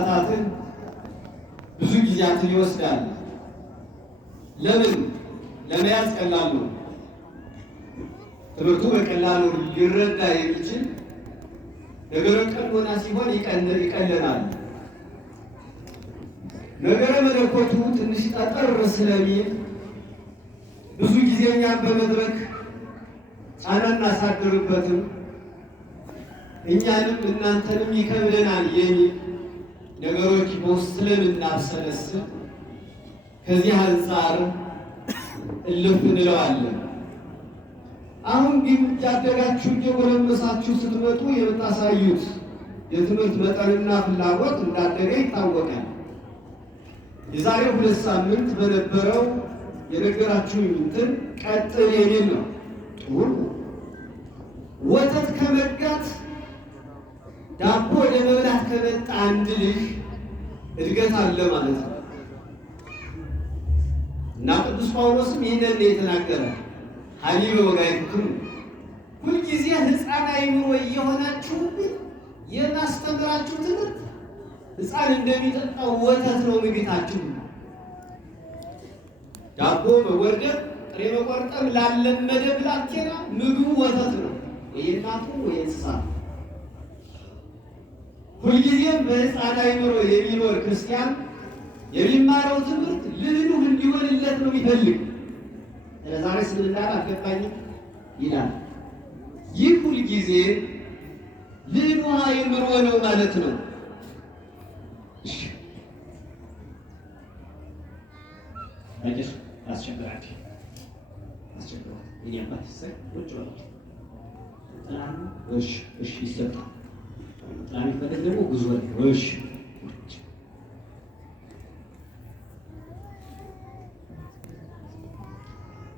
ሰዓታትን ብዙ ጊዜያትን ይወስዳል። ለምን? ለመያዝ ቀላል ነው። ትምህርቱ በቀላሉ ሊረዳ የሚችል ነገረ ቀኖና ሲሆን ይቀለናል። ነገረ መለኮቱ ትንሽ ጠጠር ስለሚል ብዙ ጊዜ እኛም በመድረክ ጫና እናሳድርበትም እኛንም እናንተንም ይከብደናል የሚል ነገሮች በውስጥ ስለምናብሰለስል ከዚህ አንጻር እልፍ እንለዋለን። አሁን ግን ያደጋችሁ እየጎለመሳችሁ ስትመጡ የምታሳዩት የትምህርት መጠንና ፍላጎት እንዳደገ ይታወቃል። የዛሬ 2 ሳምንት በነበረው የነገራችሁ እንትን ቀጥል የሚል ነው። ጥሩ ወተት ከመጋት ዳቦ ወደ መብላት ከመጣ አንድ ልጅ እድገት አለ ማለት ነው እና ቅዱስ ጳውሎስም ይህንን የተናገረ ሀሊበ ወጋይክሙ ሁልጊዜ ሕፃን አይምሮ እየሆናችሁ የማስተምራችሁ ትምህርት ሕፃን እንደሚጠጣው ወተት ነው ምግታችሁ። ዳቦ መጎርደር ጥሬ መቆርጠም ላለመደ ብላቴና ምግቡ ወተት ነው፣ የእናቱ የእንስሳት። ሁልጊዜም በሕፃን አይምሮ የሚኖር ክርስቲያን የሚማረው ትምህርት ልህሉህ እንዲሆንለት ነው የሚፈልግ። ለዛሬ ስልላል አልገባኝም ይላል። ይህ ሁልጊዜ ልህሉህ አይምሮ ነው ማለት ነው። አይደል? አስቸግራችሁ እኛባት ይሰጥ ቁጭ ብለው ጥላን እሺ ይሰጣል። ጥላን ይፈልግ ደግሞ ጉዞ እሺ።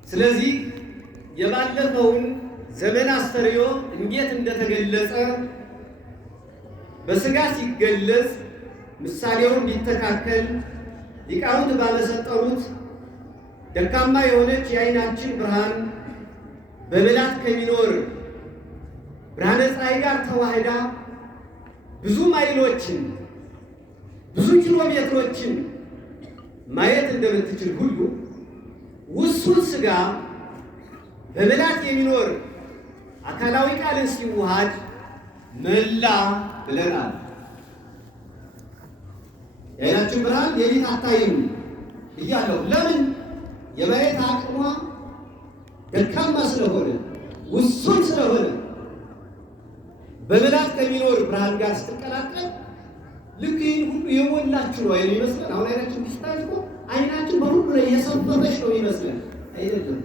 ስለዚህ የባለፈውን ዘመን አስተርእዮ እንዴት እንደተገለጸ በስጋ ሲገለጽ ምሳሌውን ቢተካከል ሊቃውንት ባለሰጠሩት ደካማ የሆነች የዓይናችን ብርሃን በምላት ከሚኖር ብርሃነ ፀሐይ ጋር ተዋህዳ ብዙ ማይሎችን ብዙ ኪሎ ሜትሮችን ማየት እንደምትችል ሁሉ ውሱን ስጋ በምላት የሚኖር አካላዊ ቃልን ሲዋሃድ መላ ብለናል። የዓይናችን ብርሃን ሌሊት አታይም እያለሁ ለምን? የማየት አቅሟ ደካማ ስለሆነ ውሱን ስለሆነ በምላት ከሚኖር ብርሃን ጋር ስትቀላቀል ልክ ይህን ሁሉ የሞላችሁ ነው አይደል ይመስላል። አሁን አይናችን ቢስታይ እኮ አይናችን በሁሉ ላይ የሰፈፈች ነው ይመስላል። አይደለም፣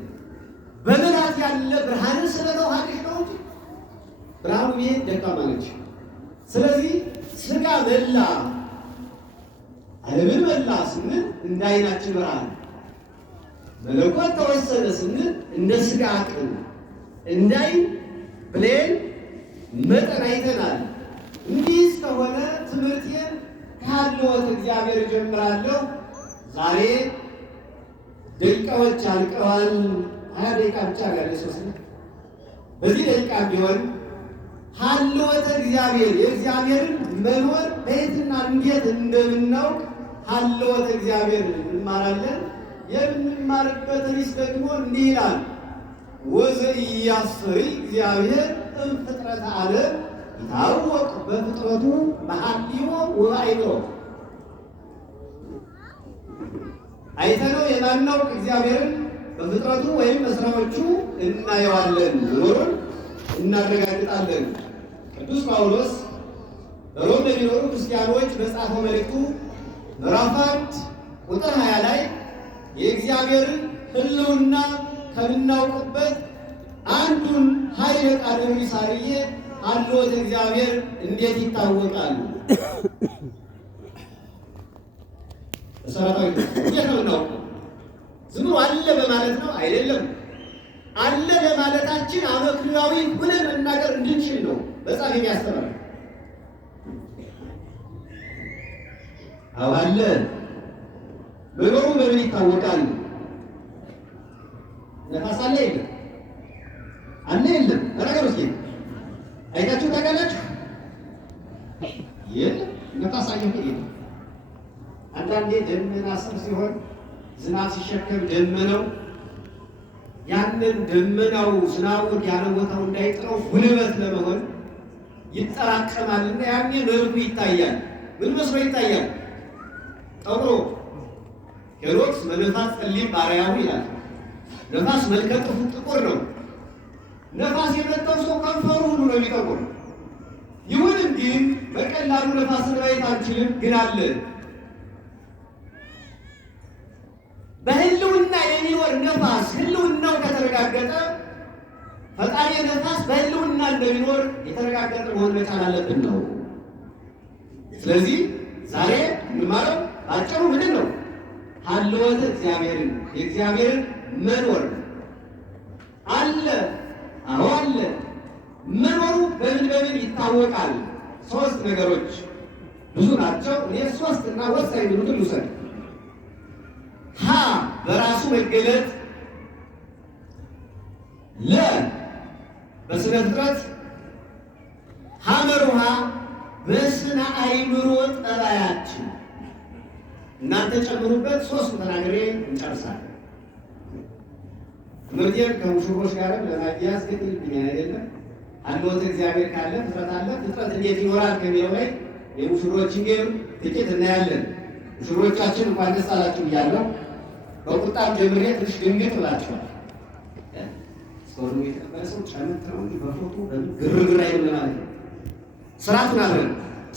በምላት ያለ ብርሃን ስለተዋሃደች ነው እንጂ ብርሃኑ ይሄ ደካማ ነች። ስለዚህ ስጋ መላ ዓለምን መላ ስንል እንደ አይናችን ብርሃን፣ መለኮት ተወሰነ ስንል እንደ ስጋ አቅም እንዳይ ብሌን መጠን አይተናል። እንዲህ እስከሆነ ትምህርቴን ከሀልዎተ እግዚአብሔር ጀምራለሁ። ዛሬ ደቂቃዎች አልቀዋል። 20 ደቂቃ ብቻ ጋር ሶስት በዚህ ደቂቃ ቢሆን ሀልዎተ እግዚአብሔር የእግዚአብሔርን መኖር በየትና እንዴት እንደምናውቅ ሀልዎተ እግዚአብሔር እንማራለን። የምንማርበት ርዕስ ደግሞ እንዲህ ይላል፣ ወዘኢያስፈሪ እግዚአብሔር እምፍጥረተ ዓለም ይታወቅ በፍጥረቱ በሐልዮ ወበአይምሮ። አይተነው የማናውቅ እግዚአብሔርን በፍጥረቱ ወይም በስራዎቹ እናየዋለን፣ መኖሩን እናረጋግጣለን። ቅዱስ ጳውሎስ በሮም ለሚኖሩ ክርስቲያኖች በጻፈው መልእክቱ ምዕራፍ 1 ቁጥር 20 ላይ የእግዚአብሔርን ሕልውና ከምናውቅበት አንዱን ኃይለ ቃል ሚሳርዬ ሀልዎተ እግዚአብሔር እንዴት ይታወቃል? መሰረታዊ እንዴት ነው እናውቀው? ዝም ብሎ አለ በማለት ነው አይደለም። አለ ለማለታችን አመክንዮአዊ ሆነን መናገር እንድንችል ነው መጽሐፍ የሚያስተምረን። አለ መኖሩ በምን ይታወቃል? ነፋስ አለ የለም? አለ የለም? ተናገሩ እስኪ። አይታችሁ ታውቃላችሁ? የለም። ነፋስ አየሁ ይሄድ። አንዳንዴ ደመና ስር ሲሆን ዝናብ ሲሸከም ደመናው ያንን ደመናው ዝናቡን ያለ ቦታው እንዳይጥለው ጉልበት ለመሆን ይጠራቀማልና ያኔ መልኩ ይታያል። ምን መስሎ ይታያል? ጠቁሮ ሄሮድስ በነፋስ ጸሊም ባሪያው ይላል። ነፋስ መልከ ጥፉ ጥቁር ነው። ነፋስ የመጣው ሰው ከንፈሩ ሁሉ ነው የሚጠቁር። ይሁን እንጂ በቀላሉ ነፋስን ማየት አንችልም፣ ግን አለ። በህልውና የሚኖር ነፋስ ህልውናው ከተረጋገጠ ፈጣሪ ነፋስ በህልውና እንደሚኖር የተረጋገጠ መሆን መቻል አለብን ነው። ስለዚህ ዛሬ የምንማረው ባጭሩ ምንድን ነው? ሀልወተ እግዚአብሔርን የእግዚአብሔርን መኖር አለ። አዎ አለ። መኖሩ በምን ይታወቃል? ሶስት ነገሮች ብዙ ናቸው። እኔ ሶስት እና ወሳኝ የሚሉትን ልውሰድ። ሀ በራሱ መገለጥ፣ ለ በስነ ፍጥረት፣ ሐመሩሃ በስነ አእምሮ ጠባያችን። እናንተ ጨምሩበት። ሶስት ተናግሬ እንጨርሳለን። ትምህርቴን ከሙሽሮች ጋርም ለማያያዝ ግን ይልብኛል አይደለም። ሀልወተ እግዚአብሔር ካለ ፍጥረት አለ። ፍጥረት እንዴት ይኖራል ከሚለው ላይ የሙሽሮችን ጌም ጥቂት እናያለን። ሙሽሮቻችን እንኳን ደስ አላችሁ እያለሁ በቁጣም ጀምሬ ትንሽ ድንግጥ ብላችኋል። ሰው የተቀበለ ሰው ጨምት ነው እንጂ በፎቶ ግርግር አይደለም ማለት ነው። ስርዓቱን አብረን፣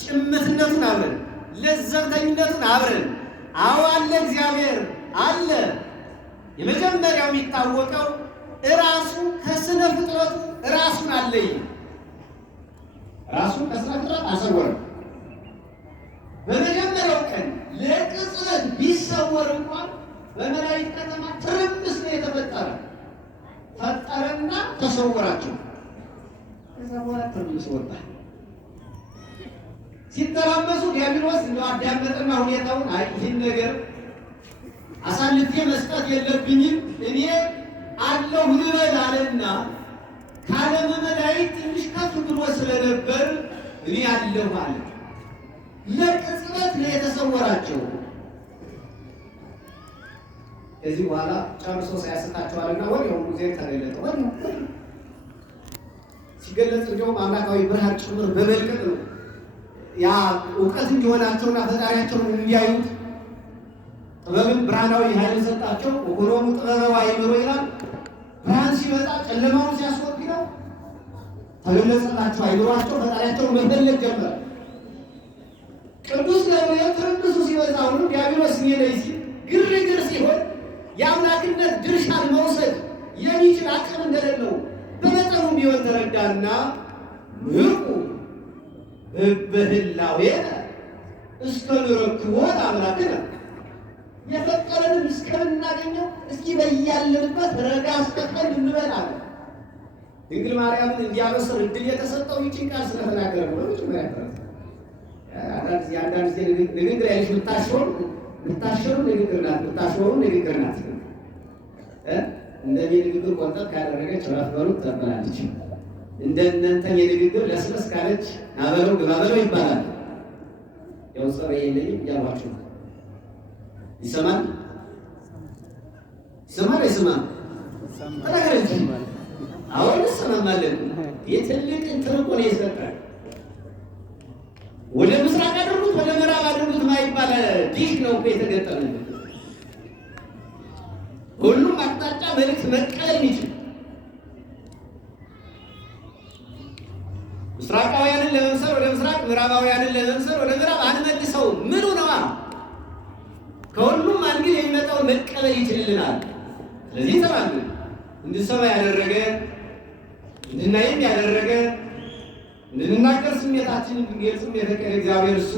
ጭምትነቱን አብረን፣ ለዘብተኝነቱን አብረን። አዎ አለ፣ እግዚአብሔር አለ። የመጀመሪያው የሚታወቀው እራሱ ከስነ ፍጥረቱ ራሱን አለይ። ራሱን ከስነ ፍጥረት አሰወረ። በመጀመሪያው ቀን ለቅጽበት ቢሰወር እንኳን በመላእክት ከተማ ትርምስ ነው የተፈጠረ። ፈጠረና ተሰወራቸው። ከዛ በኋላ ትርምስ ወጣ። ሲተራመሱ ዲያብሎስ እንደው አዳመጠና ሁኔታውን ይህን ነገር አሳልፌ መስጠት የለብኝም እኔ አለሁ ልበል አለና ከዓለመ መላእክት ትንሽ ከፍ ብሎ ስለነበር እኔ አለሁ አለ። ለቅጽበት ነው የተሰወራቸው። ከዚህ በኋላ ጨርሶ ሳያስታቸዋልና ወዲያው ጊዜ ተገለጠ። ወዲያው ሲገለጽ እንዲሁም አምላካዊ ብርሃን ጭምር በመልቀቅ ነው ያ እውቀት እንዲሆናቸውና ፈጣሪያቸውን እንዲያዩት ጥበብን ብርሃናዊ ኃይል ሰጣቸው። ወኮሎሙ ጥበበ አእምሮ ይላል። ብርሃን ሲመጣ ጨለማውን ሲያስወግደው ተገለጸላቸው። አእምሯቸው ፈጣሪያቸውን መፈለግ ጀመረ። ቅዱስ ገብርኤል ትርምሱ ሲበዛ ሁሉ ዲያብሎስ ሲለይ ግርግር ሲሆን የአምላክነት ድርሻን መውሰድ የሚችል አቅም እንደሌለው በመጠኑ ቢሆን ተረዳና ንቁ በህላዌነ እስከ ንረክቦ አምላክነ የፈጠረንን እስከምናገኘው እስኪ በያለንበት ረጋ አስቀጠል እንበላለን። ድንግል ማርያምን እንዲያበስር እድል የተሰጠው ይህችን ቃል ስለተናገረ ነው። መጀመሪያ አንዳንድ ጊዜ ንግግር ያለች ብታሸሩ ንግግር ናት፣ ብታሸሩ ንግግር ናት። እንደኔ ንግግር ቆንጠጥ ካደረገች ረፍ በሉት ትጠበላለች። እንደነንተ የንግግር ለስለስ ካለች ናበለው ግባበለው ይባላል። ያው ጸረ የለኝም እያሏችሁ ይሰማል ይሰማል አይሰማም? ተናገረች። አሁን እንሰማማለን። የትልቅ ትርቁ ነው የሰጠን። ወደ ምስራቅ አድርጉት ወደ ምዕራብ አድርጉት ማይባል ዲሽ ነው እኮ የተገጠመልን። ሁሉም አቅጣጫ መልዕክት መቀበል የሚችል ምስራቃውያንን ለመምሰል ወደ ምስራቅ፣ ምዕራባውያንን ለመምሰል ወደ ምዕራብ አንመልሰው። ምኑ ነዋ ከሁሉም አንግል የሚመጣውን መቀበል ይችልልናል። ስለዚህ ተባለ እንድንሰማ ያደረገ እንድናይም ያደረገ እንድንናገር ስሜታችን እንድንገልጽም የፈቀደ እግዚአብሔር እሱ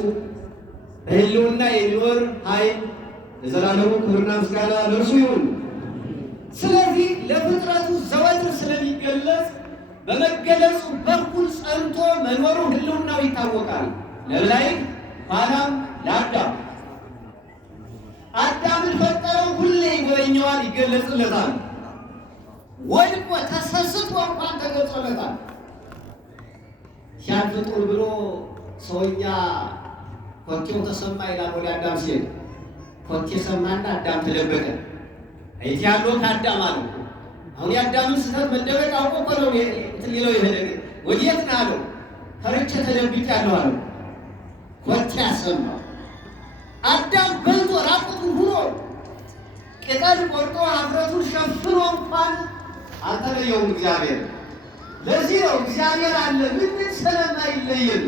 በሕልውና የሚኖር ኃይል ለዘላለሙ ክብርና ምስጋና ለእርሱ ይሁን። ስለዚህ ለፍጥረቱ ዘወትር ስለሚገለጽ በመገለጹ በኩል ጸንቶ መኖሩ ሕልውናው ይታወቃል። ለመላእክት ኋላም ለአዳም አዳምን ፈጠረው፣ ሁሌ ይጎበኘዋል፣ ይገለጽለታል። ወድቆ ተሰስቶ እንኳን ተገልጾለታል። ሲያልፍጡር ብሎ ሰውኛ ኮቴው ተሰማ ይላል ወደ አዳም ሲል ኮቴ ሰማና አዳም ተደበቀ። አይት ያለው ከአዳም አለ። አሁን የአዳምን ስህተት መደበቅ አውቆ እኮ ነው ሊለው የሄደ። ወዴት ነው አለው? ከርቼ ተደብቄአለሁ አለው። ኮቴ አሰማ። አዳም በልቶ ራቁቱን ሆኖ ቅጠል ቆርጦ ኀፍረቱን ሸፍኖ እንኳን አልተለየውም እግዚአብሔር። ለዚህ ነው እግዚአብሔር አለ ምን ስለማይለየን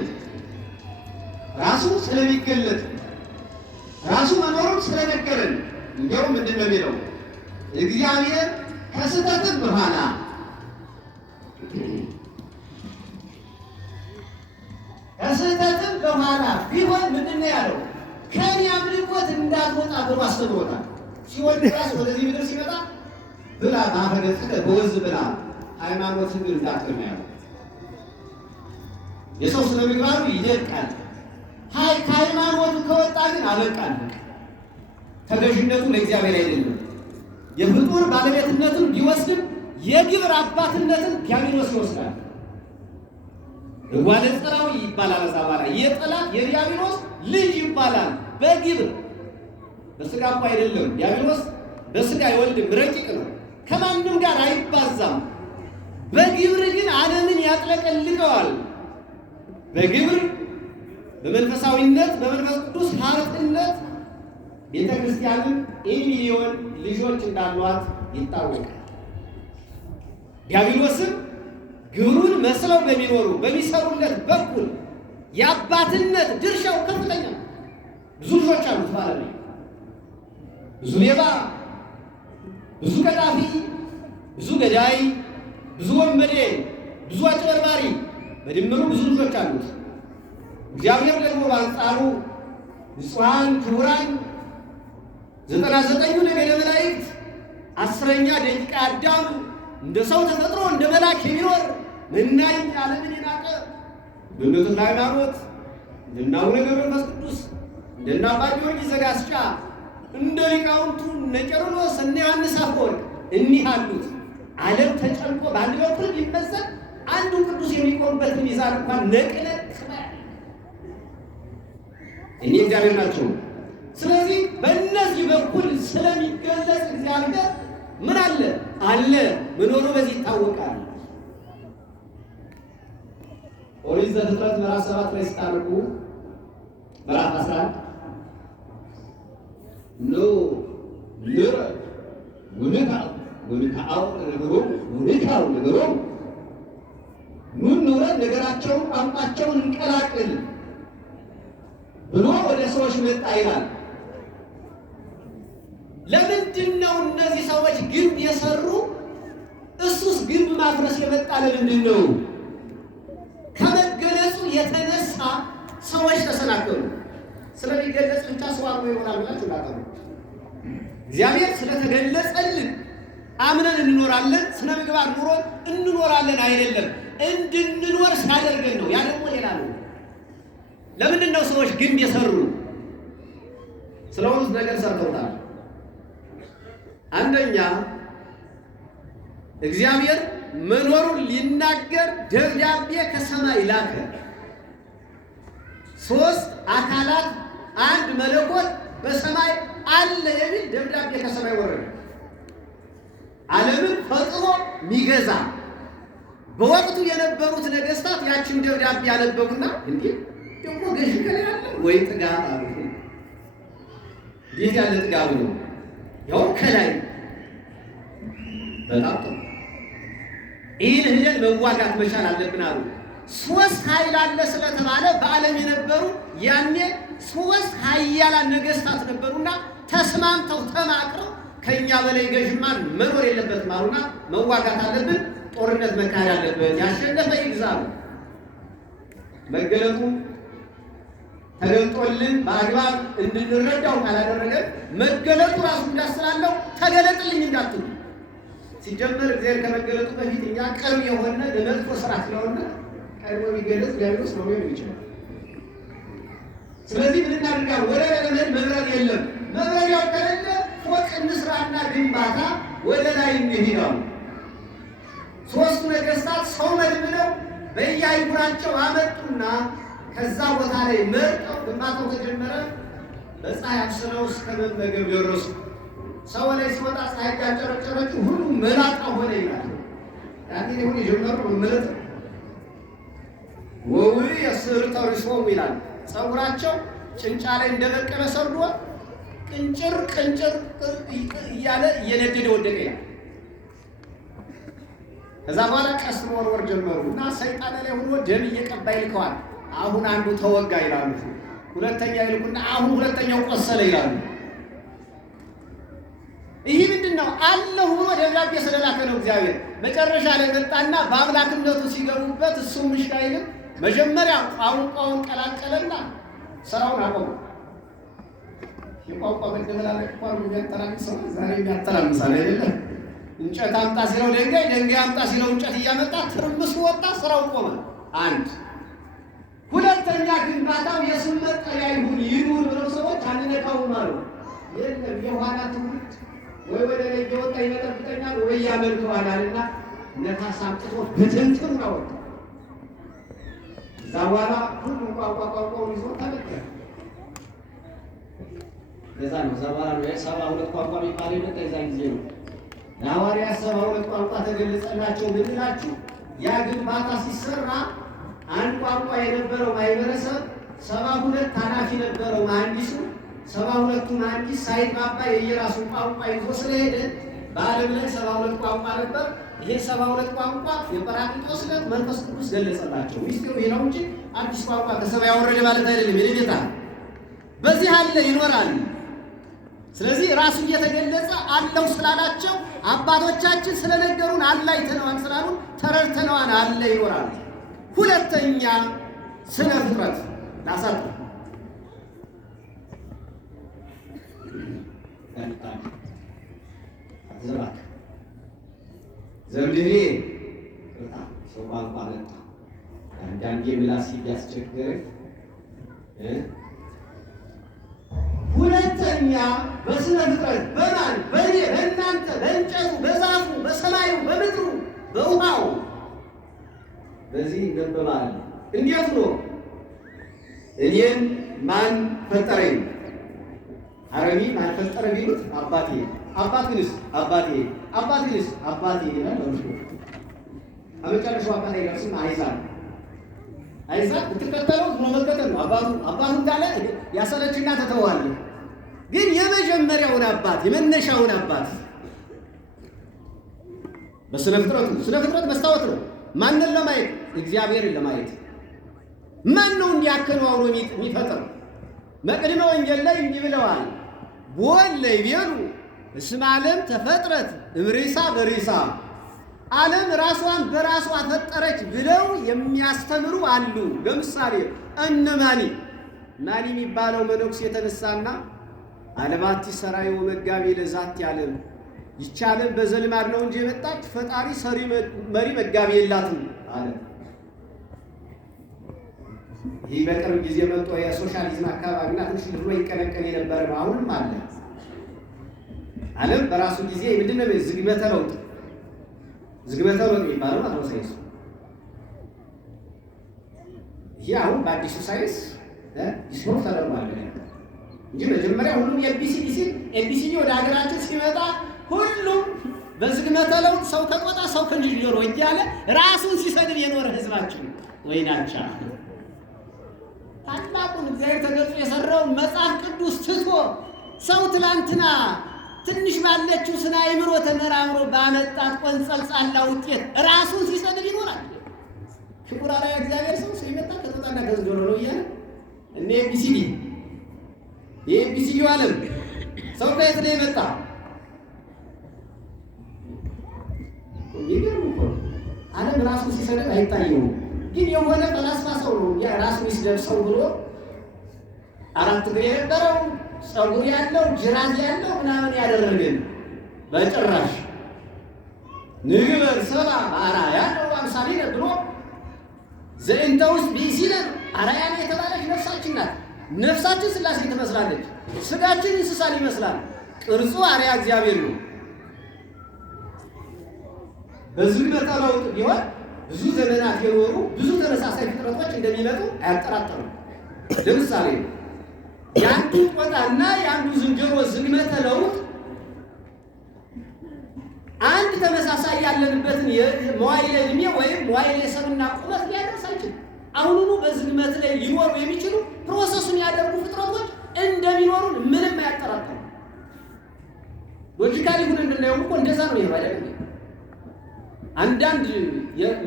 ራሱ ስለሚገለጥ ራሱ መኖሩን ስለነገረን። እንዲያውም ምንድን ነው የሚለው? እግዚአብሔር ከስህተትም በኋላ ቢሆን ምንድን ነው ያለው? ከኔ አምልኮት እንዳትወጣ ብሎ አስተምሮታል። ሲወድ ራስ ወደዚህ ምድር ሲመጣ ብላ ማፈገጽከ በወዝ ብላ ሃይማኖትን ግን እንዳትቀር ነው ያለው። የሰው ስነ ምግባሩ ይደርቃል። ከሃይማኖቱ ከወጣ ግን አበቃል። ተገዥነቱ ለእግዚአብሔር አይደለም። የፍጡር ባለቤትነትን ቢወስድም የግብር አባትነትን ዲያብሎስ ይወስዳል። ጓለ ጽራዊ ይባላል። ዛባላ የጠላት የዲያብሎስ ልጅ ይባላል። በግብር በስጋ እኮ አይደለም። ዲያብሎስ በስጋ አይወልድም፣ ረቂቅ ነው። ከማንም ጋር አይባዛም። በግብር ግን ዓለምን ያጥለቀልቀዋል። በግብር በመንፈሳዊነት በመንፈስ ቅዱስ ሀብትነት ቤተ ክርስቲያንን 1 ሚሊዮን ልጆች እንዳሏት ይታወቃል። ዲያብሎስም ግብሩን መስለው በሚኖሩ በሚሰሩለት በኩል የአባትነት ድርሻው ከፍተኛ ነው። ብዙ ልጆች አሉት ማለት ነው። ብዙ ሌባ፣ ብዙ ቀጣፊ፣ ብዙ ገዳይ፣ ብዙ ወንበዴ፣ ብዙ አጭበርባሪ፣ በድምሩ ብዙ ልጆች አሉት። እግዚአብሔር ደግሞ በአንጻሩ ንጹሐን ክቡራን 99 ነገደ መላእክት 10ኛ ደቂቀ አዳም እንደ ሰው ተፈጥሮ እንደ መልአክ የሚኖር መናኝ ዓለምን የናቀ እንደ ተክለ ሃይማኖት እንደ አቡነ ገብረ መንፈስ ቅዱስ እንደ አባ ጊዮርጊስ ዘጋስጫ እንደ ሊቃውንቱ እነ ቄርሎስ እነ ዮሐንስ አፈወርቅ እኒህ አሉት። ዓለም ተጨንቆ በአንድ በኩል ቢመዘን አንዱ ቅዱስ የሚቆምበትን ሚዛን እንኳን ነቅነቅ እኔ እግዚአብሔር ናቸው። ስለዚህ በእነዚህ በኩል ስለሚገለጽ እግዚአብሔር ምን አለ መኖሩ በዚህ ይታወቃል። ኦሪት ዘፍጥረት ምዕራፍ 7 ላይ ስታነቡ ምዕራፍ 11 ኑረን ነገራቸውን ቋንቋቸውን እንቀላቅል ብሎ ወደ ሰዎች መጣ ይላል። ለምንድን ነው እነዚህ ሰዎች ግንብ የሰሩ? እሱስ ግንብ ማፍረስ የመጣ ለምንድን ነው? ከመገለጹ የተነሳ ሰዎች ተሰናከሉ። ስለሚገለጽ ብቻ ሰው አርጎ ይሆናል ብላችሁ እንዳትሉ። እግዚአብሔር ስለተገለጸልን አምነን እንኖራለን፣ ስነ ምግባር ኑሮን እንኖራለን አይደለም፣ እንድንኖር ሲያደርገን ነው። ያ ደግሞ ሌላ ነው። ለምንድን ነው ሰዎች ግንብ የሰሩ? ስለሆኑት ነገር ሰርተውታል። አንደኛ እግዚአብሔር መኖሩን ሊናገር ደብዳቤ ከሰማይ ላከ። 3 አካላት አንድ መለኮት በሰማይ አለ የሚል ደብዳቤ ከሰማይ ወረደ። ዓለምን ፈጥሮ ሚገዛ በወቅቱ የነበሩት ነገስታት ያችን ደብዳቤ ያነበቡና እንዴ ደግሞ ገዥ ከላይ አለ ወይ ጥጋብ አሉ። እንዴት ያለ ጥጋብ ነው! ያው ከላይ በጣም ጥሩ። ይህን ሂደን መዋጋት መቻል አለብን አሉ። 3 ኃይል አለ ስለተባለ በዓለም የነበሩ ያኔ 3 ኃያላን ነገስታት ነበሩና ተስማምተው ተማክረው ከኛ በላይ ገዥማን መኖር የለበትም አሉና መዋጋት አለብን፣ ጦርነት መካሄድ አለበት፣ ያሸነፈ ይግዛሉ። መገለጡ ተገልጦልን በአግባብ እንድንረዳው ካላደረገን መገለጡ ራሱ እንዳስላለው ተገለጥልኝ እንዳትሉ። ሲጀመር እግዚአብሔር ከመገለጡ በፊት እኛ ቅርብ የሆነ ለመጥፎ ስራ ስለሆነ ቀድሞ የሚገለጽ ዲያብሎስ ነው የሚችለው። ስለዚህ ምን እናድርጋለን? ወደ ለመድ መብረር የለም። መብረሪያው ከሌለ ፎቅ እንስራና ግንባታ ወደ ላይ እንሄዳለን። 3ቱ ነገስታት ሰው መልምለው በየአይጉራቸው አመጡና ከዛ ቦታ ላይ መርጠው ግንባታው ተጀመረ። በፀሐይ አብስለው እስከ መመገብ ደረሱ። ሰው ላይ ሲወጣ ፀሐይ ያጨረጨረችው ሁሉ መላጣ ሆነ ይላል። ያኔ ሆነ የጀመሩ መለጥ ወውሪ የስርተው ሪሶም ይላል። ፀጉራቸው ጭንጫ ላይ እንደበቀለ ሰርዶ ቅንጭር እያለ እየነደደ ወደቀ ይላል። ከዛ በኋላ ቀስ መወርወር ጀመሩ እና ሰይጣን ላይ ሆኖ ደም እየቀባ ይልከዋል። አሁን አንዱ ተወጋ ይላሉ። ሁለተኛ ይልኩና አሁን ሁለተኛው ቆሰለ ይላሉ። ይህ ምንድነው? አለሁ ብሎ ደብዳቤ ስለላከ ነው እግዚአብሔር። መጨረሻ ላይ መጣና በአምላክነቱ ሲገቡበት እሱም እሺ አይልም። መጀመሪያ ቋንቋውን ቀላቀለና ስራውን አቆመ። የቋንቋ መደበላለቅ እንኳን የሚያተራምሰው ዛሬ የሚያተራምሳል አይደለም። እንጨት አምጣ ሲለው ድንጋይ፣ ድንጋይ አምጣ ሲለው እንጨት እያመጣ ትርምሱ ወጣ፣ ስራው ቆመ። አንድ ሁለተኛ ግንባታው የስም መጠሪያ ይሁን ይኑር ብለው ሰዎች አንነካውም አሉ። የለም የኋላ ትውልድ ወይ ወደ ላይ እየወጣ ይመጠብጠኛል ወይ ያመልከዋልና ነፋስ አምጥቶ በትንትን ነው። እዛ በኋላ ሁሉም ቋንቋውን ይዞ ተበተነ። ለዛ ነው እዛ በኋላ ነው 72 ቋንቋ የሚባል የመጣ የዛን ጊዜ ነው። ለሐዋርያት 72 ቋንቋ ተገለጸላቸው ብንላችሁ ያ ግንባታ ሲሰራ አንድ ቋንቋ የነበረው ማህበረሰብ 72 ኃላፊ ነበረው መሐንዲሱ። 72ቱ መሐንዲስ ሳይግባባ የየራሱ ቋንቋ ይዞ ስለሄደ በዓለም ላይ 72 ቋንቋ ነበር። ይሄ 72 ቋንቋ የጰራቅሊጦስ ዕለት መንፈስ ቅዱስ ገለጸላቸው። ሚስጥሩ ይሄ ነው እንጂ አዲስ ቋንቋ ከሰማይ ያወረደ ማለት አይደለም። የሌታ በዚህ አለ ይኖራል። ስለዚህ ራሱ እየተገለጸ አለው ስላላቸው አባቶቻችን ስለነገሩን አለ አይተነዋል ስላሉን ተረድተነዋል አለ ይኖራል። ሁለተኛ ስነ ፍጥረት ላሳጥ ዘባክ ዘምድኔ በጣም ሰው ቋንቋ መጣ። አንዳንዴ ምላስ ሲያስቸግር ሁለተኛ በስነ ፍጥረት በማን በእኔ በእናንተ በእንጨቱ በዛፉ በሰማዩ በምድሩ በውሃው በዚህ ይነበባል። እንዴት ነው? እኔን ማን ፈጠረኝ? አረሚ ማን ፈጠረ ቢሉት አባቴ፣ አባትንስ አባቴ፣ አባትንስ አባቴ ይላል። አመጨረሻው አባቴ ይላልስ አይዛቅ ትከተለው ነው መከተል ነው። አባቱ እንዳለ ያሰለችና ተተዋል። ግን የመጀመሪያውን አባት የመነሻውን አባት በስነ ፍጥረት መስታወት ነው። ማንን ለማየት? እግዚአብሔርን ለማየት። ማን ነው እንዲያከናውኑ የሚፈጥር? መቅድመ ወንጌል ላይ እንዲህ ብለዋል። ወለ ይቤሉ እስመ ዓለም ተፈጥረት እምሪሳ በሪሳ ዓለም ራሷን በራሷ ፈጠረች ብለው የሚያስተምሩ አሉ። ለምሳሌ ማኒ የሚባለው መነኩሴ የተነሳና ዓለማት ሰራዩ መጋቢ ለዛት ዓለም ይህች ዓለም በዘልማድ ነው እንጂ የመጣች ፈጣሪ ሰሪ መሪ መጋቢ የላትም አለ። ይህ በቅርብ ጊዜ መጥቶ የሶሻሊዝም አካባቢና ትንሽ ልሎ ይቀነቀን የነበረ ነው። አሁንም አለ። ዓለም በራሱ ጊዜ ምንድነው ዝግመተ ለውጥ የሚባለው ማለት ነው ሳይንስ። ይህ አሁን በአዲሱ ሳይንስ ዲስፕሮቭ ተደርጓል እንጂ መጀመሪያ ሁሉም ኤቢሲዲ ወደ ሀገራችን ሲመጣ ሁሉም በዝግመተ ለውጥ ሰው ተቆጣ ሰው ከንጅጆሮ እያለ ራሱን ሲሰድብ የኖረ ህዝባችን ወይናቻ ታላቁን እግዚአብሔር ተገልጾ የሰራውን መጽሐፍ ቅዱስ ትቶ ሰው ትላንትና ትንሽ ባለችው ስነ አእምሮ ተመራምሮ ባመጣት ቆንጸልጻላ ውጤት ራሱን ሲሰድብ ይኖራል። ክቡር አርአያ እግዚአብሔር ሰው ሲመጣ ከተጣና ከዝዶሎ ነው እያለ እኔ የኤቢሲዲው ዓለም ሰው ከየት ነው የመጣ? ዓለም ራሱን ሲሰድብ አይታየውም። ግን የሆነ ፈላስፋ ሰው ነው ራሱን ሲሰድብ ሰው ብሎ አራት እግር የነበረው ጸጉር ያለው ጅራት ያለው ምናምን ያደረገን በጭራሽ ንግበር ሰባ አርአያ ነው አምሳሌ ብሎ ዘእንተ ውስጥ ቢሲለን አርአያ የተባለች ነፍሳችን ናት። ነፍሳችን ሥላሴ ትመስላለች፣ ስጋችን እንስሳን ይመስላል። ቅርጹ አርአያ እግዚአብሔር ነው። በዝግመተ ለውጥ ቢሆን ብዙ ዘመናት የኖሩ ብዙ ተመሳሳይ ፍጥረቶች እንደሚመጡ አያጠራጥርም። ለምሳሌ የአንዱ ጦጣና የአንዱ ዝንጀሮ ዝግመተ ለውጥ አንድ ተመሳሳይ ያለንበትን መዋዕለ ዕድሜ ወይም መዋዕለ ሰብና ቁመት ሊያደርስ አይችልም። አሁኑኑ በዝግመት ላይ ሊኖሩ የሚችሉ ፕሮሰሱን ያደርጉ ፍጥረቶች እንደሚኖሩ ምንም አያጠራጥርም። ሎጂካሊ ሁሉ እንደናየው እኮ እንደዛ ነው ይባላል። አንዳንድ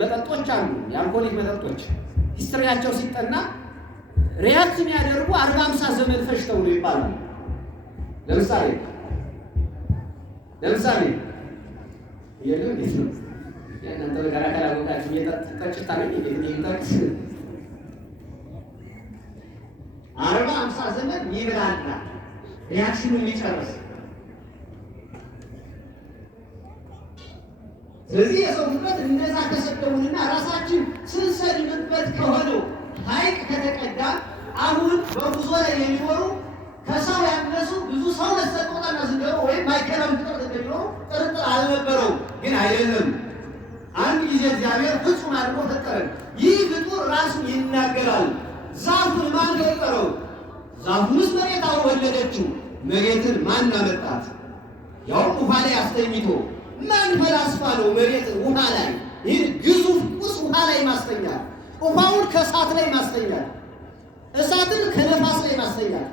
መጠጦች አሉ፣ የአልኮሊክ መጠጦች ሂስትሪያቸው ሲጠና ሪያክሽን ያደርጉ 40-50 ዘመን ፈጅተው ነው ይባላል። ለምሳሌ የለም እንዴት ነው ያንተ ነገር አካላወቃችሁ የጠጥታ ነው እንዴት 40-50 ዘመን ይብላልና ሪያክሽኑ የሚጨርስ። ስለዚህ የሰው ፍጥረት እንደዛ ከሰደቡንና ራሳችን ስንሰልምበት ከሆነው ሐይቅ ከተቀዳ አሁን በጉዞ ላይ የሚኖሩ ከሰው ያነሱ ብዙ ሰው ለሰጠውና ዝንጀሮ ወይም ማይከራም ፍጥረት እንደሚኖሩ ጥርጥር አልነበረው። ግን አይደለም። አንድ ጊዜ እግዚአብሔር ፍጹም አድርጎ ፈጠረን። ይህ ፍጡር ራሱ ይናገራል። ዛፉን ማን ፈጠረው? ዛፉንስ መሬት አወለደችው። መሬትን ማን አመጣት? ያው ውሃ ላይ አስተኝቶ። ማን ፈላስፋ ነው መሬትን ውሃ ላይ ይህን ግዙፍ ቁስ ውሃ ላይ ማስተኛል? ውሃውን ከእሳት ላይ ማስተኛል፣ እሳትን ከነፋስ ላይ ማስተኛል።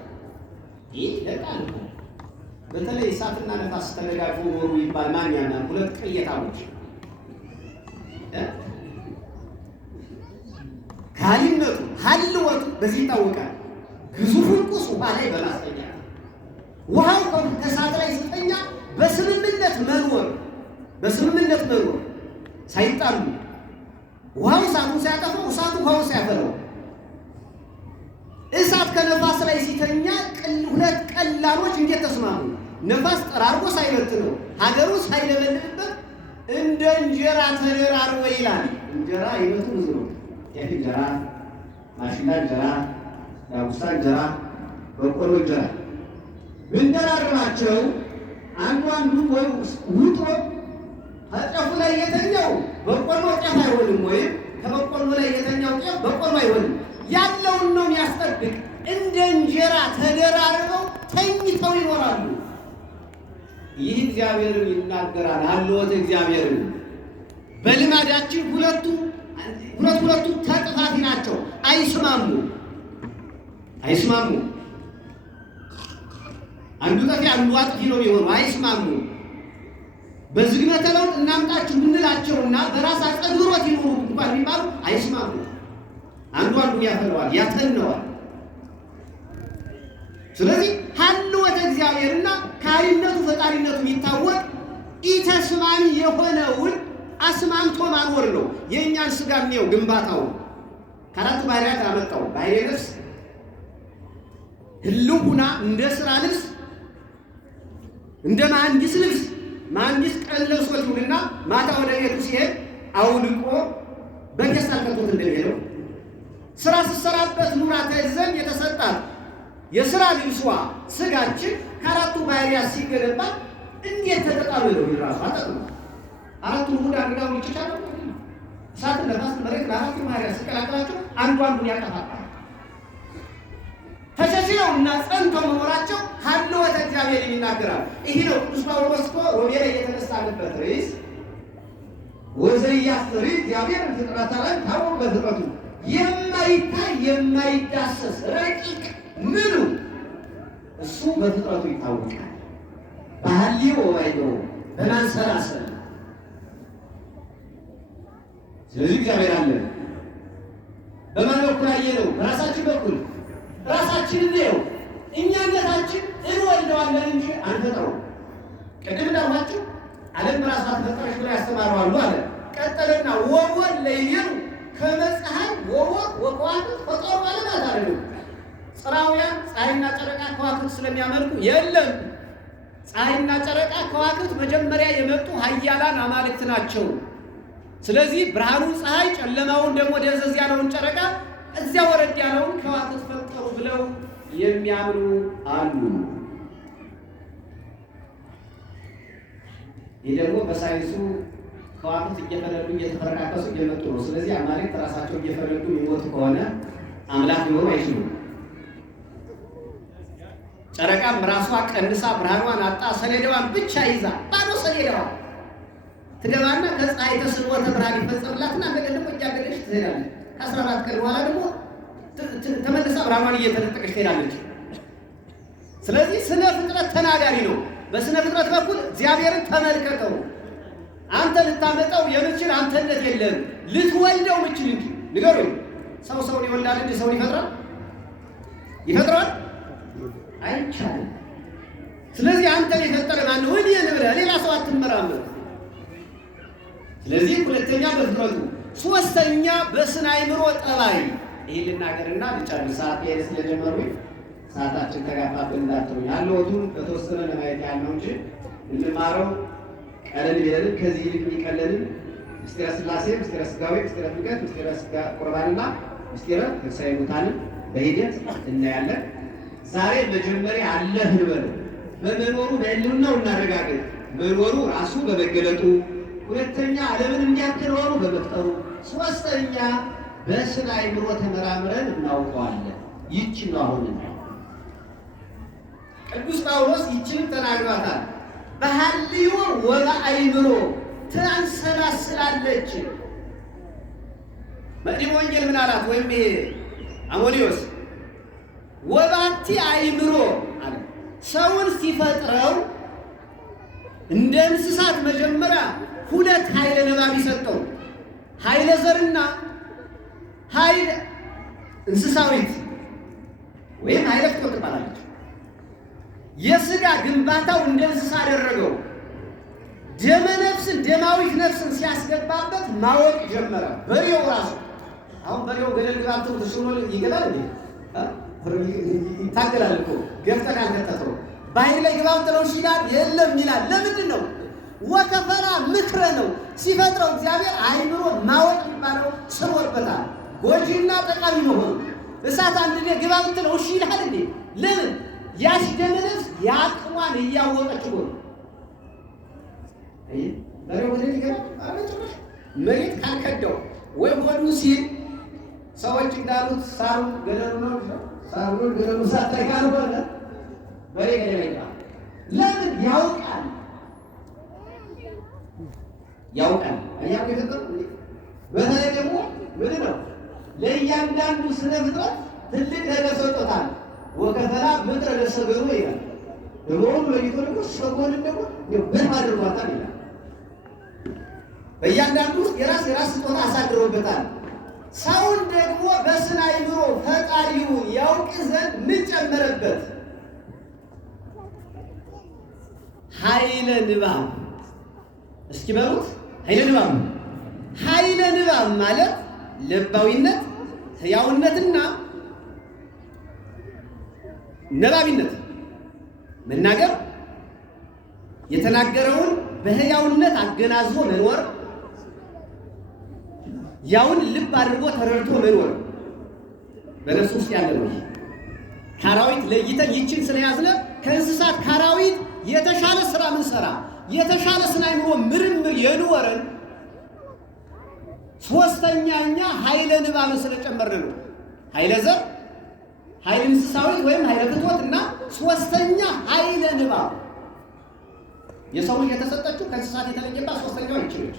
ይህ ለቃል በተለይ እሳትና ነፋስ ተደጋግፎ ኖሩ ይባል ማን ያምናል? ሁለት ቅየታዎች ካሊነቱ ሀልወቱ በዚህ ይታወቃል። ግዙፉን ቁስ ውሃ ላይ በማስተኛል ውሃው ከእሳት ላይ ሲተኛ በስምምነት መኖር ሳይጣሉ ውሃው እሳቱን ሲያጠፋው እሳቱ ውሃውን ሲያፈራው እሳት ከነፋስ ላይ ሲተኛ ሁለት ቀላሎች እንዴት ተስማሙ? ነፋስ ጠራርጎ ሳይበትነው ሀገሩ ሳይለበልብበት እንደ እንጀራ ተደራርቦ ይላል። እንጀራ አይነቱ ብዙ ነው። ጤፍ እንጀራ፣ ማሽላ እንጀራ፣ ዳጉሳ እንጀራ፣ በቆሎ እንጀራ ብንደራርባቸው አንዱ ውጦ ከጤፉ ላይ የተኛው በቆሎ ጤፍ አይሆንም፣ ወይም ከበቆሎ ላይ የተኛው ጤፍ በቆሎ አይሆንም። ያለውን ነው የሚያስጠብቅ። እንደ እንጀራ ተደራርበው ተኝተው ይኖራሉ። ይህ እግዚአብሔርን ይናገራል። አለወት እግዚአብሔርን በልማዳችን ሁለቱ ተጥፋፊ ናቸው። አይስማሙ። አንዱ ጠፊ አንዱ አጥፊ ነው የሚሆኑ። አይስማሙ። በዝግመተ ለውጥ እናምጣችሁ ምንላቸውና በራስ አጸድሮት ይኖሩ እንኳን የሚባሉ አይስማሙ። አንዱ አንዱን ያፈለዋል፣ ያተነዋል። ስለዚህ ሀልወተ እግዚአብሔርና ካሪነቱ ፈጣሪነቱ የሚታወቅ ኢተስማሚ የሆነውን አስማምቶ ማኖር ነው። የእኛን ስጋ ነው ግንባታው ከአራቱ ባህሪያት ያመጣው ባህሪ ነፍስ ህልውና እንደ ስራ ልብስ እንደ መሐንዲስ ልብስ መሐንዲስ ቀን ለብሶት ይውልና ማታ ወደ ቤቱ ሲሄድ አውልቆ በፌስታል ከቶት እንደሚሄደው ስራ ስትሰራበት ኑራ ተይዘን የተሰጣት የስራ ልብሷ ስጋችን ከአራቱ ባህሪያት ሲገነባ እንዴት ተጠቃሚ ነው? ይራሱ አጠቅም አራቱ ሙዳ ግዳው ይችላል። እሳት ነፋስ መሬት ለአራቱ ባህሪያት ሲቀላቀላቸው አንዱ አንዱን ያጠፋል። ተሸሽለውና ጸንተው መኖራቸው ሀልወተ እግዚአብሔር ይናገራል። ይህ ነው ቅዱስ ጳውሎስ እኮ ሮሜ ላይ የተነሳንበት ርዕስ ወዘያስተሪ እግዚአብሔር ፍጥረተ ላይ ታወቀ በፍጥረቱ የማይታይ የማይዳሰስ ረቂቅ ምኑ እሱ በፍጥረቱ ይታወቃል። በሐልዮ ወይዶ በማንሰላሰል ስለዚህ እግዚአብሔር አለ። በማን በኩል አየነው? በራሳችን በኩል ራሳችንን ነው። እኛነታችን እንወልደዋለን እንጂ አንፈጥረው። ቅድም እንዳልኳችሁ ዓለም ራሷ ተፈጠረች ብለው ያስተማረዋሉ አለ። ቀጠለና ወወር ለይየሩ ከመጽሐፍ ወወር ወከዋክብት ፈጠሩ ማለት አይደለም። ጽራውያን ፀሐይና ጨረቃ ከዋክብት ስለሚያመልኩ የለም። ፀሐይና ጨረቃ ከዋክብት መጀመሪያ የመጡ ኃያላን አማልክት ናቸው። ስለዚህ ብርሃኑን ፀሐይ፣ ጨለማውን ደግሞ ደዘዝ ያለውን ጨረቃ፣ እዚያ ወረድ ያለውን ከዋክብት ፈጠሩ ብለው የሚያምኑ አሉ። ይህ ደግሞ በሳይንሱ ከዋክብት እየፈነዱ እየተፈረካከሱ እየመጡ ነው። ስለዚህ አማልክት ራሳቸው እየፈነዱ የሚሞቱ ከሆነ አምላክ ሊሆኑ አይችሉም። ጨረቃም ራሷ ቀንሳ ብርሃኗን አጣ ሰሌዳዋን ብቻ ይዛ ባዶ ሰሌዳዋን ትገባና ከፀሐይ ተስቦተ ብርሃን ይፈጸምላትና እንደገና ደግሞ እያገለች ትሄዳለች። ከ14 ቀን በኋላ ደግሞ ተመልሳ ብርሃኗን እየተነጠቀች ትሄዳለች። ስለዚህ ስነ ፍጥረት ተናጋሪ ነው። በስነ ፍጥረት በኩል እግዚአብሔርን ተመልከተው። አንተ ልታመጣው የምችል አንተነት የለም፣ ልትወልደው ምችል እንጂ ንገሩኝ። ሰው ሰውን ይወልዳል እንጂ ሰውን ይፈጥራል? ይፈጥራል? አይቻልም። ስለዚህ አንተን የፈጠረ ማነው? እኔን ብለህ ሌላ ሰው አትመራመር። ስለዚህ ሁለተኛ በፍጥረቱ፣ ሶስተኛ በስነ አእምሮ ጠባይ። ይሄን ልናገርና ልጨርስ። ሰዓት ይሄን ስለጀመሩ ሰዓታችን ተጋፋብን እንዳትሉኝ። ያለውቱን በተወሰነ ለማየት ያለው እንጂ እንማረው ቀለል ይላል። ከዚህ ይልቅ የሚቀለልን ምስጢረ ሥላሴ፣ ምስጢረ ሥጋዌ፣ ምስጢረ ጥምቀት፣ ምስጢረ ሥጋ ቁርባንና ምስጢረ ትንሣኤ ሙታንን በሂደት እናያለን። ዛሬ መጀመሪያ አለህ እንበለው፣ በመኖሩ በሕልውናው እናረጋግጥ። መኖሩ ራሱ በመገለጡ፣ ሁለተኛ ዓለምን እንዲያከናወኑ በመፍጠሩ፣ ሶስተኛ በስነ አእምሮ ተመራምረን እናውቀዋለን። ይህች ነው አሁን ቅዱስ ጳውሎስ ይህችን ተናግሯታል። በሐልዮ ወበአእምሮ ትንሰላስላለች። መቅድመ ወንጌል ምን አላት? ወይም ይሄ አሞኒዮስ ወባቲ አእምሮ አለ። ሰውን ሲፈጥረው እንደ እንስሳት መጀመሪያ ሁለት ኃይለ ንባብ ይሰጠው፣ ኃይለ ዘርና ኃይለ እንስሳዊት ወይም ኃይለ ፍጥረት ትባላለች። የሥጋ ግንባታው እንደ እንስሳ አደረገው። ደመ ነፍስን ደማዊት ነፍስን ሲያስገባበት ማወቅ ጀመረ። በሬው ራሱ አሁን በሬው ገደል ግባቱ ተሽኖ ይገባል እንዴ? ይታገላል እኮ ገፍተን አልከተተው ባይር ላይ ግባው ጥለው ይላል የለም ይላል። ለምንድን ነው? ወከፈራ ምክረ ነው። ሲፈጥረው እግዚአብሔር አእምሮ ማወቅ የሚባለው ስርወበታል። ጎጂና ጠቃሚ መሆኑ እሳት አንድ ላይ ግባው ጥለው ይላል እንዴ? ለምን? ያሽ ደመ ነፍስ ያቅሟን እያወቀች ነው። አይ በሬው ወደ ይገባ አረጨሽ መሬት ካልከደው ወይ ወዱ ሲል ሰዎች እንዳሉት ሳሩ ገደሉ ነው። ሳሩ ገደሉ ሳታይካል ሆነ በሬ ገደለኛ። ለምን? ያውቃል አያው የተቀሩ በተለይ ደግሞ ምን ነው ለእያንዳንዱ ስነ ፍጥረት ትልቅ ነገር ሰጥቶታል። ወከፈላ ምድረ ለሰገሩ ይላል። ደግሞ ለይቶ ደግሞ ሰጎንን ደግሞ በማ አድርጓታል ይላል። በእያንዳንዱ የራስ ስጦታ አሳድሮበታል። ሰውን ደግሞ በስነ አእምሮ ፈጣሪውን ያውቅ ዘንድ ምን ጨመረበት? ኃይለ ንባብ። እስኪ በሉት ኃይለ ንባብ። ኃይለ ንባብ ማለት ልባዊነት፣ ሕያውነትና ነባቢነት። መናገር፣ የተናገረውን በሕያውነት አገናዝቦ መኖር፣ ያውን ልብ አድርጎ ተረድቶ መኖር በነፍስ ውስጥ ያለ ነው። ካራዊት ለይተን ይችን ስለያዝነ ከእንስሳት ካራዊት የተሻለ ስራ ምንሰራ የተሻለ ስነ አእምሮ ምርምር የኖረን ሶስተኛኛ ኃይለ ንባብን ስለጨመርን ነው። ኃይለ ዘር፣ ኃይለ እንስሳዊት ወይም ኃይለ ፍትወት እና ሶስተኛ ኃይለ ንባብ። የሰው ልጅ የተሰጠችው ከእንስሳት የተለየባት ሶስተኛው ይችላል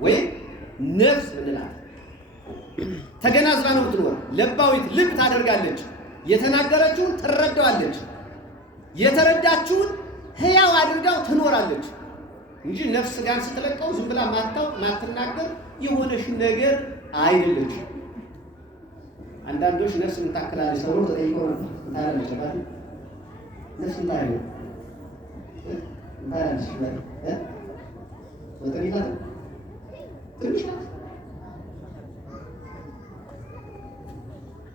ወይም ነፍስ ምንላት ተገናዝባ ነው የምትኖር። ለባዊት ልብ ታደርጋለች። የተናገረችውን ትረዳዋለች። የተረዳችውን ሕያው አድርጋው ትኖራለች እንጂ ነፍስ ጋር ስትለቀው ዝም ብላ ማትናገር የሆነሽ ነገር አይደለች። አንዳንዶች ነፍስ ምታከላለች ተብሎ ተጠይቀው ነበር። እንታለች ማለት ነፍስ እንታለች ወጥሪታ ትንሽ ናት።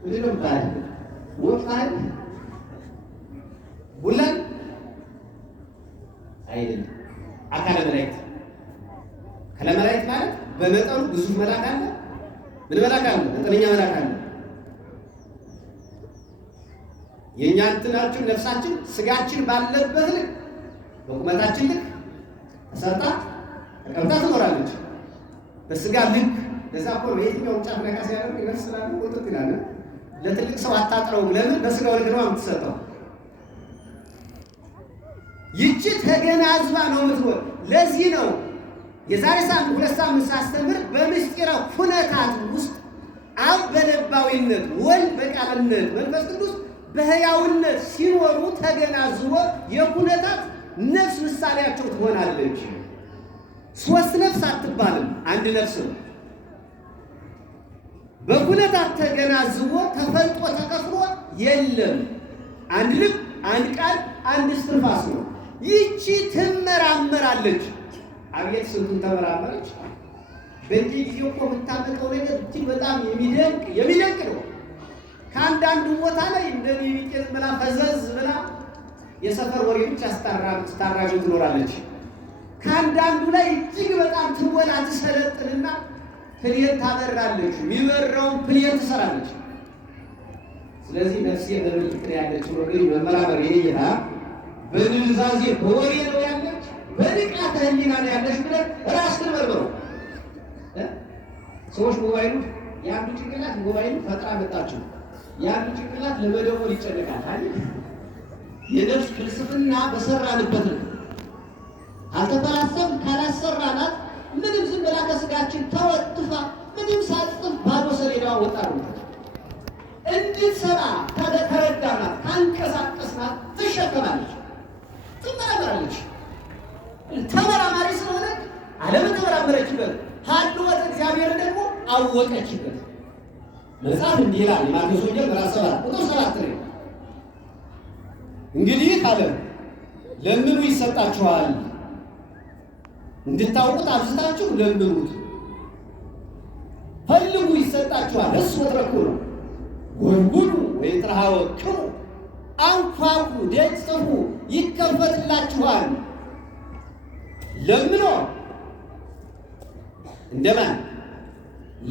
ምንድን ነው የምታደርግ? ወፍራም ቡለን አይደለም። አካለ መላእክት ከለመላእክት ማለት በመጠኑ ብዙ መልአክ አለ። ምን መልአክ አለ? መጠነኛ መልአክ አለ። የእኛ እንትናችን ነፍሳችን ስጋችን ባለበት ልክ በቁመታችን ልክ ተሰርታ ተቀምጣ ትኖራለች። በስጋ ልክ ለዛ እኮ ነው የትኛውም ጫፍ ነካ ሲያደርግ ይመስላል ወጥቶ ይላል። ለትልቅ ሰው አታጥረውም። ለምን? በስጋው ልክ ነው የምትሰጠው። ይቺ ተገናዝባ ነው የምትኖር። ለዚህ ነው የዛሬ ሳምንት 2 ሳምንት ሳስተምር በምስጢረ ኩነታት ውስጥ አብ በለባዊነት ወልድ በቃልነት መንፈስ ቅዱስ በሕያውነት ሲኖሩ ተገናዝቦ የኩነታት ነፍስ ምሳሌያቸው ትሆናለች። 3 ነፍስ አትባልም፣ አንድ ነፍስ ነው። በኩነታት ተገናዝቦ ተፈልጦ ተከፍሎ የለም። አንድ ልብ፣ አንድ ቃል፣ አንድ እስትንፋስ ነው። ይቺ ትመራመራለች። አቤት ስንቱን ተመራመረች! በዚህ ጊዜ እኮ የምታመጣው ነገር እጅግ በጣም የሚደንቅ ነው። ከአንዳንዱ ቦታ ላይ እንደኔ ቢጤት ብላ ፈዘዝ ብላ የሰፈር ወሬ ብቻ ስታራጅ ትኖራለች። ከአንዳንዱ ላይ እጅግ በጣም ትወላ ትሰለጥንና ፕሌን ታበራለች። የሚበራውን ፕሌን ትሰራለች። ስለዚህ ነፍሴ በምልክት ያለች ነው። መመራመር የኔታ በንዛዜ በወሬ ነው ያለች፣ በንቃተ ህሊና ነው ያለች ብለህ ራስህን መርምረው። ሰዎች ሞባይሉ የአንዱ ጭንቅላት ሞባይሉ ፈጥራ መጣችው፣ የአንዱ ጭንቅላት ለመደወል ይጨነቃል አይደል? የነፍስ ፍልስፍና በሰራንበት ነው። አልተፈላሰብን ካላሰራናት ምንም ዝም ብላ ከስጋችን ተወጥፋ ምንም ሳትጽፍ ባዶ ሰሌዳዋ ወጣ ነው። እንድትሰራ ተረዳናት፣ ካንቀሳቀስናት ትሸከማለች፣ ትመራመራለች። ተመራማሪ ስለሆነ ዓለምን ተመራመረችበት፣ ሀልወት እግዚአብሔር ደግሞ አወቀችበት። መጽሐፍ እንዲህ ይላል የማቴዎስ ወንጌል ምዕራፍ 7 ቁጥር 7 ላይ እንግዲህ አለ ለምኑ ይሰጣችኋል፣ እንድታውቁት አብዝታችሁ ለምኑት፣ ፈልጉ ይሰጣችኋል፣ እሱ ወትረኩ ነው፣ ወንጉዱ ወይትረሃወክሙ፣ አንኳኩ ደጅ ጽፉ ይከፈትላችኋል። ለምኖ እንደማን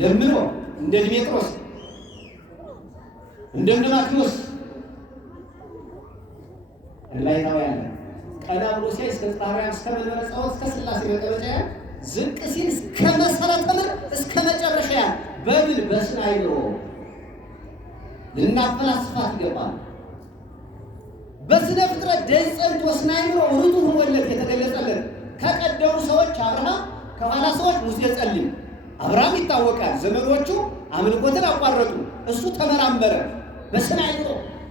ለምኖ እንደ ዲሜጥሮስ እንደ ማቴዎስ እንላይታው ያለ ቀና ብሎ ሲያይ እስከ ጣሪያም እስከ መንበረ ጸባዖት እስከ ሥላሴ መቀመጫ ዝቅ ሲል እስከ መሰረተ ምድር እስከ መጨረሻ በምን በስነ አእምሮ ልናፈላስፋት ይገባል። በስነ ፍጥረት ደጅ ጸንቶ ስነ አእምሮ ርቱዕ ሆኖለት የተገለጸለት ከቀደሙ ሰዎች አብርሃም፣ ከኋላ ሰዎች ሙሴ ጸሊም። አብርሃም ይታወቃል፣ ዘመዶቹ አምልኮትን አቋረጡ፣ እሱ ተመራመረ። በስነ አእምሮ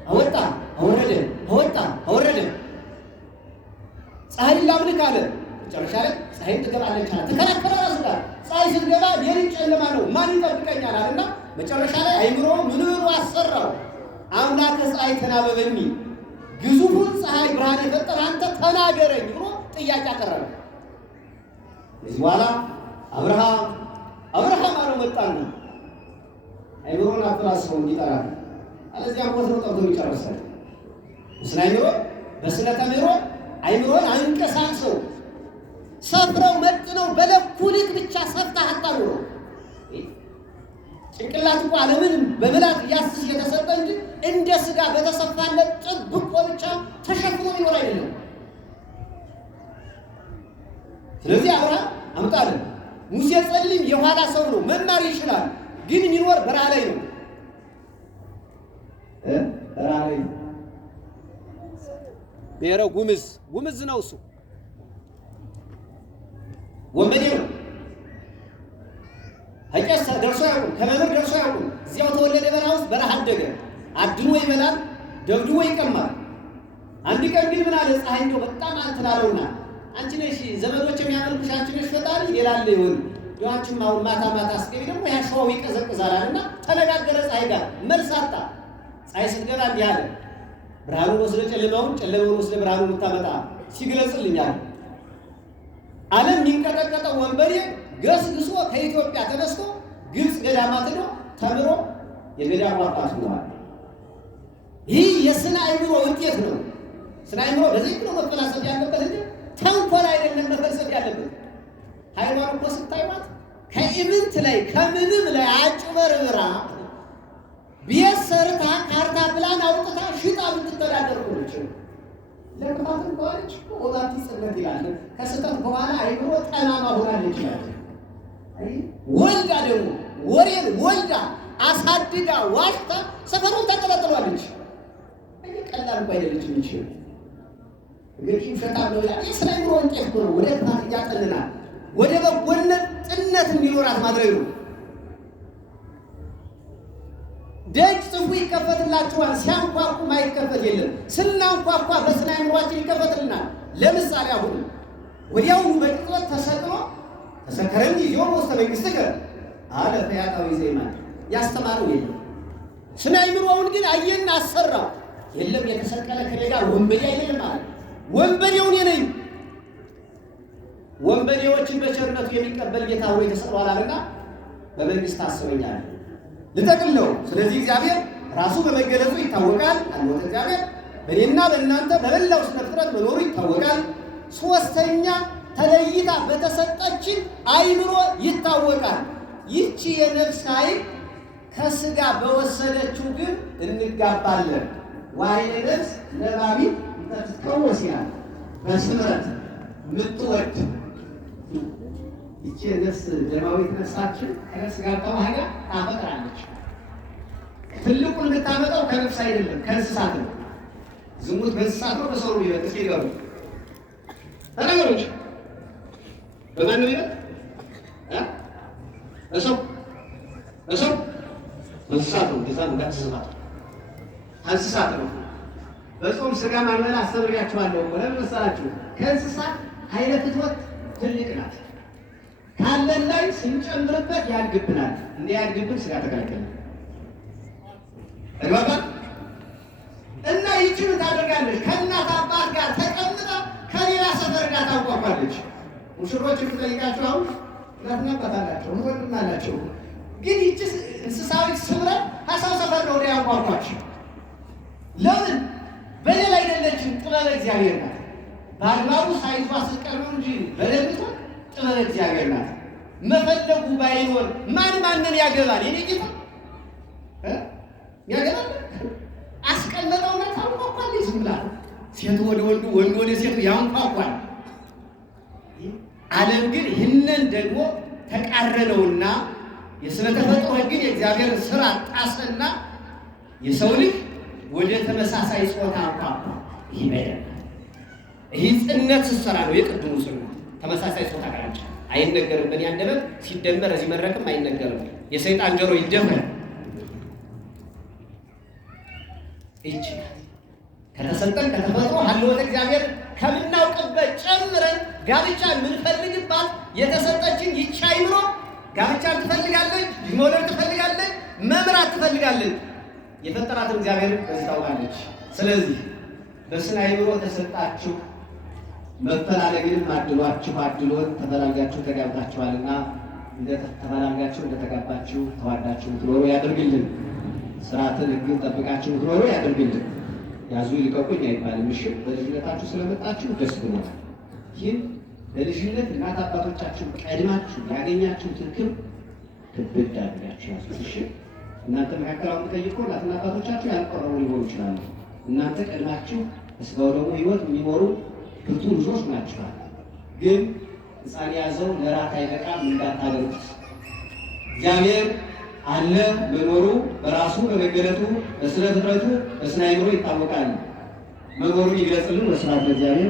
አወጣ አወረደ፣ አወጣ አወረደ። ፀሐይ ላምልክ አለ። መጨረሻ ላይ ፀሐይ ትገባለች አለ። ተከራከረ ራሱ ጋር ፀሐይ ስትገባ ሌሊት ጨለማ ነው፣ ማን ይጠብቀኛል አለና መጨረሻ ላይ አእምሮ ምን ብሎ አሰራው? አምላከ ፀሐይ ተናበበኒ፣ ግዙፉን ፀሐይ ብርሃን የፈጠረ አንተ ተናገረኝ ብሎ ጥያቄ አቀረበ። ከዚህ በኋላ አብርሃም አለው መጣና አእምሮን አፈላስፈው እንዲጠራ አለዚያ ሞት ነው ጠርቶ ይጨርሳል። በስነ አእምሮ በስነ ተምሮ አእምሮን አንቀሳቅሰው ሰፍረው መጥነው በለኩ ልክ ብቻ ሰፍታ አጣሩ ነው። ጭንቅላት እኮ ዓለምን በመላት ያስስ የተሰጠ እንጂ እንደ ስጋ በተሰፋለት ጥብቆ ብቻ ተሸፍኖ ይኖር አይደለም። ስለዚህ አብርሃም አምጣለ። ሙሴ ጸሊም የኋላ ሰው ነው፣ መማር ይችላል፣ ግን የሚኖር በረሃ ላይ ነው። በረሃ ላይ ብሔረ ጉምዝ ነው። እሱ ወንበዴ ነው። ቄስ ደርሶ ያውቁም፣ ከመምህር ደርሶ ያውቁም። እዚያው ተወለደ፣ በረሃ ውስጥ በረሃ አደገ። አድኖ ይበላል፣ ደብድቦ ይቀማል። አንድ ቀን ግን ምን አለ? ፀሐይ እንደው በጣም አትላለውና አንቺ ነሽ ዘመዶች የሚያመልኩሽ አንቺ ነሽ ፈጣሪ ይላል። ይሁን ዶአችም አሁን ማታ አስገቢ ደግሞ ያሻው ይቀዘቅዛል አለና ተነጋገረ። ፀሐይ ጋር መልስ አጣ። ፀሐይ ስትገባ እንዲህ አለ፣ ብርሃኑን ወስደ ጨለማውን፣ ጨለማውን ወስደ ብርሃኑን የምታመጣ ሲግለጽልኛል። ዓለም የሚንቀጠቀጠው ወንበዴ ገስግሶ ከኢትዮጵያ ተነስቶ ግብፅ ገዳማት ሄዶ ተምሮ የገዳሙ አባት ሆኗል። ይህ የስነ አእምሮ ውጤት ነው። ስነ አእምሮ በዚህ ነው መፈላሰፍ ያለበት እንጂ ተንኮል አይደለም መፈልሰፍ ያለበት። ሃይማኖት እኮ ስታይዋት ከኢምንት ላይ ከምንም ላይ አጭበርብራ ቤት ሰርታ ካርታ ፕላን አውጥታ ሽጣ የምትተዳደር ነች። ለክፋትም ከሆነች ወዳቲ ጽነት ይላል። ከስህተት በኋላ አይምሮ ጠማማ ሆናለች ይላል። ወልዳ ደግሞ ወሬን ወልዳ አሳድጋ ዋሽታ ሰፈሩን ተቀጣጥሏለች። ቀላል እኮ አይደለችም። እንጂ እንግዲህ ፈታ ነው ያ የስራ ይሮን ጤፍ ነው ወደ ታት ያጠልናል ወደ በጎነት ጥነት እንዲኖራት ማድረግ ነው። ደጅ ጽፉ ይከፈትላችኋል፣ ሲያንኳኩ ማይከፈት የለም። ስናንኳኳ በስነ አእምሯችን ይከፈትልናል። ለምሳሌ አሁን ወዲያውኑ በቅጽበት ተሰቅሎ ተሰከረኝ ይዞ ውስጥ መንግሥትከ አለ ፈያታዊ ዜማ ያስተማረው የለም። ስነ አእምሮውን ግን አየና አሰራው። የለም የተሰቀለ ከኔ ጋር ወንበዴ አይደለም ማለት ወንበዴው እኔ ነኝ። ወንበዴዎችን በቸርነቱ የሚቀበል ጌታ ሆይ ተሰቅሏልና በመንግስት አስበኛል ልጠቅልለው። ስለዚህ እግዚአብሔር ራሱ በመገለጹ ይታወቃል። አንተ እግዚአብሔር በእኔና በእናንተ በመላው ስነ ፍጥረት መኖሩ ይታወቃል። ሶስተኛ ተለይታ በተሰጠችን አእምሮ ይታወቃል። ይህቺ የነፍስ ኃይል ከስጋ በወሰደችው ግን እንጋባለን። ዋይነ ነፍስ ለባቢት ተትከወሲያል በስምረት ምትወድ ይቺ ነፍስ ደማዊት ነፍሳችን ከነፍስ ጋር ተዋህዳ ታፈቅራለች። ትልቁን የምታመጣው ከነፍስ አይደለም ከእንስሳት ነው። ዝሙት በእንስሳት ነው በሰው ነው ይበልጥ ሲገቡ ተናገሮች በማን ነው ይበልጥ በሰው እንስሳት ነው። ጌታ እንዳትስማት እንስሳት ነው። በጾም ስጋ ማመላ አስተምሪያችኋለሁ። ለምን መሰላችሁ? ከእንስሳት ኃይለ ፍትወት ትልቅ ናት። ካለን ላይ ስንጨምርበት ያድግብናል። እንደ ያድግብን ስጋ ተከለከለ እባባ እና ይቺ ታደርጋለች። ከእናት አባት ጋር ተቀምጣ ከሌላ ሰፈር ጋር ታንኳኳለች። ሙሽሮች ትጠይቃችሁ አሁን እናትና አባት አላቸው ወንድም አላቸው። ግን ይቺ እንስሳዊት ስምረት ሀሳብ ሰፈር ነው ወዲያ ያንኳኳች። ለምን በሌላ አይደለችም። ጥበብ እግዚአብሔር ናት። በአግባቡ ሳይዟ ስትቀርበው እንጂ በለምቶ ጥበብ እግዚአብሔር ናት። መፈለጉ ባይኖር ማንን ያገባል? የኔ ጌታ ያገባል። አስቀመጠውና ታንኳኳል። ዝም ብላ ሴቱ ወደ ወንዱ ወንዱ ወደ ሴቱ ያንኳኳል። ዓለም ግን ይህንን ደግሞ ተቃረነውና የስነ ተፈጥሮ ሕግን የእግዚአብሔርን ስራ ጣሰና የሰው ልጅ ወደ ተመሳሳይ ጾታ አንኳኳ። ይህ በደል ይህ ጽነት ስትሰራ ነው። የቅድሙ ስሩ ተመሳሳይ ጾታ ጋር አይነገርም። በእኔ አንደበት ሲደመር እዚህ መድረክም አይነገርም። የሰይጣን ጆሮ ይደፈን። ይችላል ከተሰጠን ከተፈጥሮ ሀልወተ እግዚአብሔር ከምናውቅበት ጨምረን ጋብቻ የምንፈልግባት የተሰጠችን ይቻ አይምሮ ጋብቻን ትፈልጋለች፣ መውለድ ትፈልጋለች፣ መምራት ትፈልጋለች። የፈጠራትን እግዚአብሔር በዚህ ታውቃለች። ስለዚህ በስነ አእምሮ ተሰጣችሁ መፈላለግንም አድሏችሁ አድሎን ተፈላልጋችሁ ተጋብታችኋልና ተፈላልጋችሁ እንደተጋባችሁ ተዋዳችሁ ትኖሩ ያድርግልን። ስርዓትን ሕግን ጠብቃችሁ ትኖሩ ያድርግልን። ያዙ ይልቀቁኝ አይባልም። እሺ በልጅነታችሁ ስለመጣችሁ ደስ ብሎናል። ይህን ለልጅነት እናት አባቶቻችሁ ቀድማችሁ ያገኛችሁትን ክብር ክብድ አድርጋችሁ ያዙ። እሺ እናንተ መካከል አሁን ጠይቆ እናትና አባቶቻችሁ ያልቆረቡ ሊሆኑ ይችላሉ። እናንተ ቀድማችሁ እስከው ደግሞ ህይወት የሚኖሩ ብርቱ ልጆች ናችኋል። ግን ሕፃን ያዘው ለራት አይበቃም እንዳታደርጉት። እግዚአብሔር አለ መኖሩ በራሱ በመገለጡ በስነ ፍጥረቱ በስነ አእምሮ ይታወቃል። መኖሩን ይግለጽልን። ወስብሐት ለእግዚአብሔር።